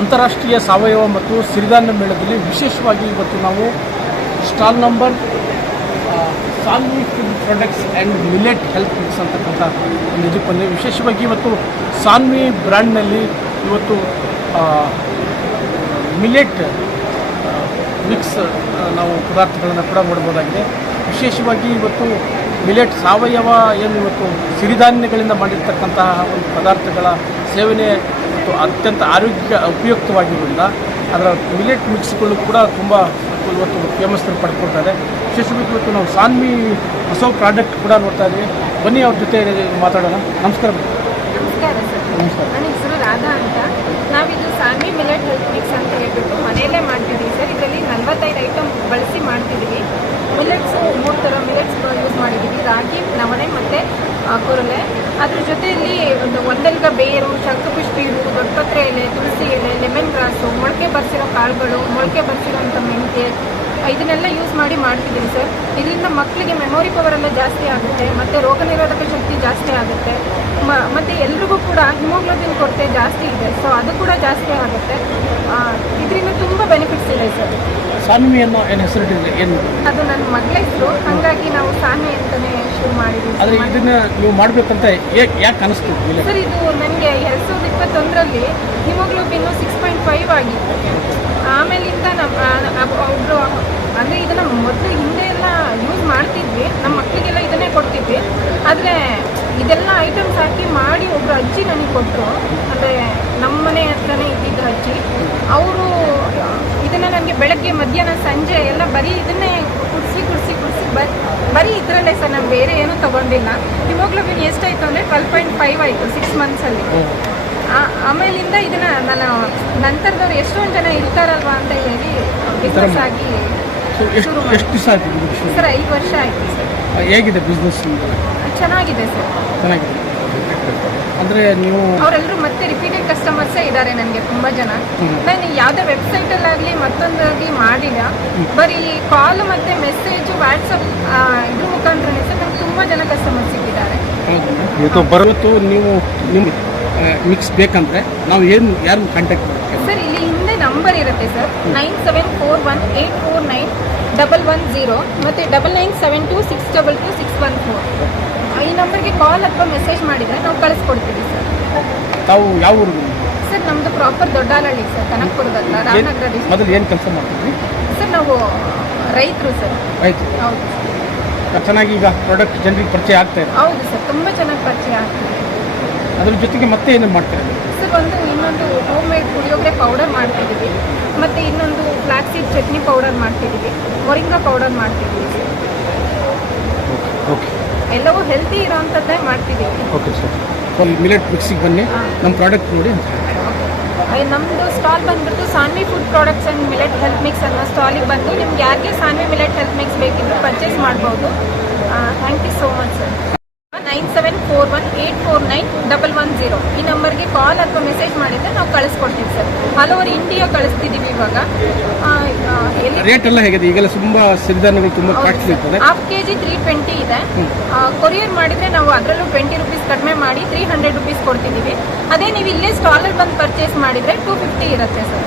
ಅಂತಾರಾಷ್ಟ್ರೀಯ ಸಾವಯವ ಮತ್ತು ಸಿರಿಧಾನ್ಯ ಮೇಳದಲ್ಲಿ ವಿಶೇಷವಾಗಿ ಇವತ್ತು ನಾವು stall number Sanvi food products and millet health mix ಅಂತಕ್ಕಂಥ ಒಂದು ಇದಕ್ಕೆ ಬಂದರೆ ವಿಶೇಷವಾಗಿ ಇವತ್ತು ಸಾನ್ವಿ ಬ್ರ್ಯಾಂಡ್ನಲ್ಲಿ ಇವತ್ತು ಮಿಲೆಟ್ ಮಿಕ್ಸ್ ನಾವು ಪದಾರ್ಥಗಳನ್ನು ಕೂಡ ನೋಡ್ಬೋದಾಗಿದೆ. ವಿಶೇಷವಾಗಿ ಇವತ್ತು ಮಿಲೆಟ್ ಸಾವಯವ ಏನು ಇವತ್ತು ಸಿರಿಧಾನ್ಯಗಳಿಂದ ಮಾಡಿರ್ತಕ್ಕಂತಹ ಒಂದು ಪದಾರ್ಥಗಳ ಸೇವನೆ ಮತ್ತು ಅತ್ಯಂತ ಆರೋಗ್ಯ ಉಪಯುಕ್ತವಾಗಿರೋದ್ರಿಂದ ಅದರ ಮಿಲೆಟ್ ಮಿಕ್ಸ್ಗಳು ಕೂಡ ತುಂಬ ಇವತ್ತು ಫೇಮಸ್ ಪಡ್ಕೊಳ್ತಾರೆ. ವಿಶೇಷವಾಗಿ ಇವತ್ತು ನಾವು ಸಾನ್ವಿ ಹೊಸ ಪ್ರಾಡಕ್ಟ್ ಕೂಡ ನೋಡ್ತಾ ಇದ್ದೀವಿ. ಬನ್ನಿ ಅವ್ರ ಜೊತೆ ಮಾತಾಡೋಣ. ನಮಸ್ಕಾರ. ನಮಸ್ಕಾರ ಸರ್. ನಮಸ್ಕಾರ. ನನ್ನ ಹೆಸರು ರಾಧಾ ಅಂತ. ನಾವಿದು ಸಾನ್ವಿ ಮಿಲೆಟ್ ಹೆಲ್ತ್ ಮಿಕ್ಸ್ ಅಂತ ಹೇಳ್ಬಿಟ್ಟು ಮನೆಯಲ್ಲೇ ಮಾಡ್ತಿದ್ದೀವಿ ಸರ್. ಇದರಲ್ಲಿ 45 ಐಟಮ್ ಬಳಸಿ ಮಾಡ್ತಿದ್ದೀವಿ. ಮಿಲೆಟ್ಸು 3 ಥರ ಮಿಲೆಟ್ಸ್ ಯೂಸ್ ಮಾಡಿದ್ದೀವಿ: ರಾಗಿ, ನವಣೆ ಮತ್ತು ಕೊರಲೆ. ಅದ್ರ ಜೊತೆಯಲ್ಲಿ ಒಂದೆಲ್ಗ ಬೇರು, ಶಂಖಪುಷ್ಪೀಡು, ದೊಡ್ಡಪತ್ರೆ ಎಲೆ, ತುಳಸಿ ಎಲೆ, ಲೆಮನ್ ಗ್ರಾಸು, ಮೊಳಕೆ ಬರ್ಸಿರೋ ಕಾಳುಗಳು, ಮೊಳಕೆ ಬರ್ಸಿರೋಂಥ ಮೆಂತ್ಯ, ಇದನ್ನೆಲ್ಲ ಯೂಸ್ ಮಾಡಿ ಮಾಡ್ತಿದ್ದೀವಿ ಸರ್. ಇದರಿಂದ ಮಕ್ಕಳಿಗೆ ಮೆಮೊರಿ ಪವರ್ ಎಲ್ಲ ಜಾಸ್ತಿ ಆಗುತ್ತೆ ಮತ್ತು ರೋಗ ನಿರೋಧಕ ಶಕ್ತಿ ಜಾಸ್ತಿ ಆಗುತ್ತೆ. ಮತ್ತು ಎಲ್ರಿಗೂ ಕೂಡ ಹಿಮೋಗ್ಲೋಬಿನ್ ಕೊರತೆ ಜಾಸ್ತಿ ಇದೆ, ಸೊ ಅದು ಕೂಡ ಜಾಸ್ತಿ ಆಗುತ್ತೆ. ಇದರಿಂದ ತುಂಬ ಬೆನಿಫಿಟ್ಸ್ ಇದೆ ಸರ್. ಸಾನ್ವಿ ಅನ್ನೋ ಏನು ಹೆಸರಿಟ್ಟಿದೆ ಏನು? ಅದು ನನ್ನ ಮಗಳ ಹೆಸರು, ಹಾಗಾಗಿ ನಾವು ಸಾನ್ವಿ ಅಂತಲೇ ಶುರು ಮಾಡಿದ್ದೀವಿ. ಆದರೆ ಇದನ್ನು ನೀವು ಮಾಡಬೇಕಂತ ಯಾಕೆ ಅನಿಸ್ತು ಸರ್? ಇದು ನನಗೆ 2021ರಲ್ಲಿ ಹಿಮೋಗ್ಲೋಬಿನ್ನು 6.5 ಆಗಿತ್ತು. ಆಮೇಲಿಂದ ಒಬ್ಬರು ಅಂದರೆ ಇದನ್ನು ಮೊದಲು ಹಿಂದೆ ಎಲ್ಲ ಯೂಸ್ ಮಾಡ್ತಿದ್ವಿ, ನಮ್ಮ ಮಕ್ಕಳಿಗೆಲ್ಲ ಇದನ್ನೇ ಕೊಡ್ತಿದ್ವಿ. ಆದರೆ ಇದೆಲ್ಲ ಐಟಮ್ಸ್ ಹಾಕಿ ಮಾಡಿ ಒಬ್ಬರು ಅಜ್ಜಿ ನನಗೆ ಕೊಟ್ಟರು, ಅಂದರೆ ನಮ್ಮ ಮನೆ ಹತ್ರನೇ ಇದ್ದಿದ್ದ ಅಜ್ಜಿ. ಅವರು ಇದನ್ನು ನನಗೆ ಬೆಳಗ್ಗೆ, ಮಧ್ಯಾಹ್ನ, ಸಂಜೆ ಎಲ್ಲ ಬರೀ ಇದನ್ನೇ ಕುಡಿಸಿ ಬರೀ ಇದರಲ್ಲೇ ಸರ್. ನಾನು ಬೇರೆ ಏನೂ ತೊಗೊಂಡಿಲ್ಲ. ಹಿಮೋಗ್ಲೋಬಿನ್ ಎಷ್ಟಾಯಿತು ಅಂದರೆ 12.5 ಆಯಿತು 6 ಮಂತ್ಸಲ್ಲಿ. ಆಮೇಲಿಂದ ಇದನ್ನು ನಾನು ನಂತರದವ್ರು ಎಷ್ಟೊಂದು ಜನ ಇರ್ತಾರಲ್ವ ಅಂತ ಹೇಳಿ ಬಿಸ್ನೆಸ್ ಆಗಿ ಶುರು ಮಾಡಿ. ಎಷ್ಟು ದಿವಸ ಆಯ್ತು ಸರ್? 5 ವರ್ಷ ಆಯಿತು ಸರ್. ಹೇಗಿದೆ ಬಿಸ್ನೆಸ್? ಚೆನ್ನಾಗಿದೆ ಸರ್. ಚೆನ್ನಾಗಿದೆ. ಅಂದರೆ ನೀವು ಅವರೆಲ್ಲರೂ ಮತ್ತೆ ರಿಪೀಟೆಡ್ ಕಸ್ಟಮರ್ಸೇ ಇದ್ದಾರೆ ನನಗೆ ತುಂಬ ಜನ. ನಾನು ಯಾವುದೇ ವೆಬ್ಸೈಟಲ್ಲಾಗಲಿ ಮತ್ತೊಂದಾಗಲಿ ಮಾಡಿಲ್ಲ, ಬರೀ ಕಾಲ್ ಮತ್ತು ಮೆಸೇಜು, ವಾಟ್ಸಪ್ ಇದ್ರ ಮುಖಾಂತರನೇ ಸರ್ ನನಗೆ ತುಂಬ ಜನ ಕಸ್ಟಮರ್ಸ್ ಸಿಕ್ಕಿದ್ದಾರೆ. ಬರೋತ್ತು ನೀವು ನಿಮ್ಮ ಮಿಕ್ಸ್ ಬೇಕಂದರೆ ನಾವು ಯಾರನ್ನು ಕಾಂಟ್ಯಾಕ್ಟ್ ಮಾಡ್ತೀವಿ ಸರ್? ಇಲ್ಲಿ ಹಿಂದೆ ನಂಬರ್ ಇರುತ್ತೆ ಸರ್, 9741849110 ಮತ್ತು 9972622614. ಈ ನಂಬರ್ಗೆ ಕಾಲ್ ಅಥವಾ ಮೆಸೇಜ್ ಮಾಡಿದರೆ ನಾವು ಕಳಿಸ್ಕೊಡ್ತೀವಿ ಸರ್. ತಾವು ಯಾವ ಊರು ಸರ್? ನಮ್ಮದು ಪ್ರಾಪರ್ ದೊಡ್ಡಾಲಹಳ್ಳಿ ಸರ್, ಕನಕಪುರದ ಹತ್ರ, ರಾಮನಗರ ಡಿಸ್ಟ್ರಿಕ್ಟ್. ಮೊದಲು ಏನು ಕೆಲಸ ಮಾಡ್ತೀವಿ ಸರ್? ನಾವು ರೈತರು ಸರ್. ಆಯಿತು. ಹೌದು. ಚೆನ್ನಾಗಿ ಈಗ ಪ್ರಾಡಕ್ಟ್ ಜನರಿಗೆ ಪರಿಚಯ ಆಗ್ತಾ ಇದೆ. ಹೌದು ಸರ್, ತುಂಬ ಚೆನ್ನಾಗಿ ಪರಿಚಯ ಆಗ್ತಿದೆ. ಅದ್ರ ಜೊತೆಗೆ ಮತ್ತೆ ಏನು ಮಾಡ್ತಾರೆ ಸರ್? ಇನ್ನೊಂದು ಹೋಮ್ ಮೇಡ್ ಪುಳಿಯೋಗರೆ ಪೌಡರ್ ಮಾಡ್ತಿದ್ದೀವಿ, ಮತ್ತು ಇನ್ನೊಂದು ಫ್ಲಾಕ್ಸೀಡ್ ಚಟ್ನಿ ಪೌಡರ್ ಮಾಡ್ತಿದ್ದೀವಿ, ಮೊರಿಂಗಾ ಪೌಡರ್ ಮಾಡ್ತಿದ್ದೀವಿ ಸರ್. ಓಕೆ. ಎಲ್ಲವೂ ಹೆಲ್ತಿ ಇರೋವಂಥದ್ದೇ ಮಾಡ್ತಿದ್ದೀವಿ. Okay sir. ಮಿಲೆಟ್ ಮಿಕ್ಸಿಗೆ ಬನ್ನಿ, ನಮ್ಮ ಪ್ರಾಡಕ್ಟ್ ನೋಡಿ ಅಂತ. ನಮ್ಮದು ಸ್ಟಾಲ್ ಬಂದ್ಬಿಟ್ಟು Sanvi food products and millet health mix ಅನ್ನೋ ಸ್ಟಾಲಿಗೆ ಬಂದು ನಿಮ್ಗೆ ಯಾರಿಗೆ ಸಾನ್ವಿ ಮಿಲೆಟ್ ಹೆಲ್ತ್ ಮಿಕ್ಸ್ ಬೇಕಿದ್ರು ಪರ್ಚೇಸ್ ಮಾಡ್ಬೋದು. Thank you so much sir. 9741849110 ಈ ನಂಬರ್ಗೆ ಕಾಲ್ ಅಥವಾ ಮೆಸೇಜ್ ಮಾಡಿದರೆ ನಾವು ಕಳಿಸ್ಕೊಡ್ತೀವಿ ಸರ್. ಆಲ್ ಓವರ್ ಇಂಡಿಯಾ ಕಳಿಸ್ತಿದ್ದೀವಿ ಇವಾಗ. ರೇಟ್ ಎಲ್ಲ ಹೇಗಿದೆ? ಈಗೆಲ್ಲ ತುಂಬ ಸಿರಿಧಾನ್ಯಗಳು ತುಂಬ ಕಾಸ್ಟ್ಲಿ ಇರ್ತದೆ. ಹಾಫ್ kg 320 ಇದೆ. ಕೊರಿಯರ್ ಮಾಡಿದರೆ ನಾವು ಅದರಲ್ಲೂ 20 ರೂಪೀಸ್ ಕಡಿಮೆ ಮಾಡಿ 300 ರೂಪೀಸ್ ಕೊಡ್ತಿದ್ದೀವಿ. ಅದೇ ನೀವು ಇಲ್ಲೇ ಸ್ಟಾಲಲ್ಲಿ ಬಂದು ಪರ್ಚೇಸ್ ಮಾಡಿದರೆ 250 ಇರುತ್ತೆ ಸರ್.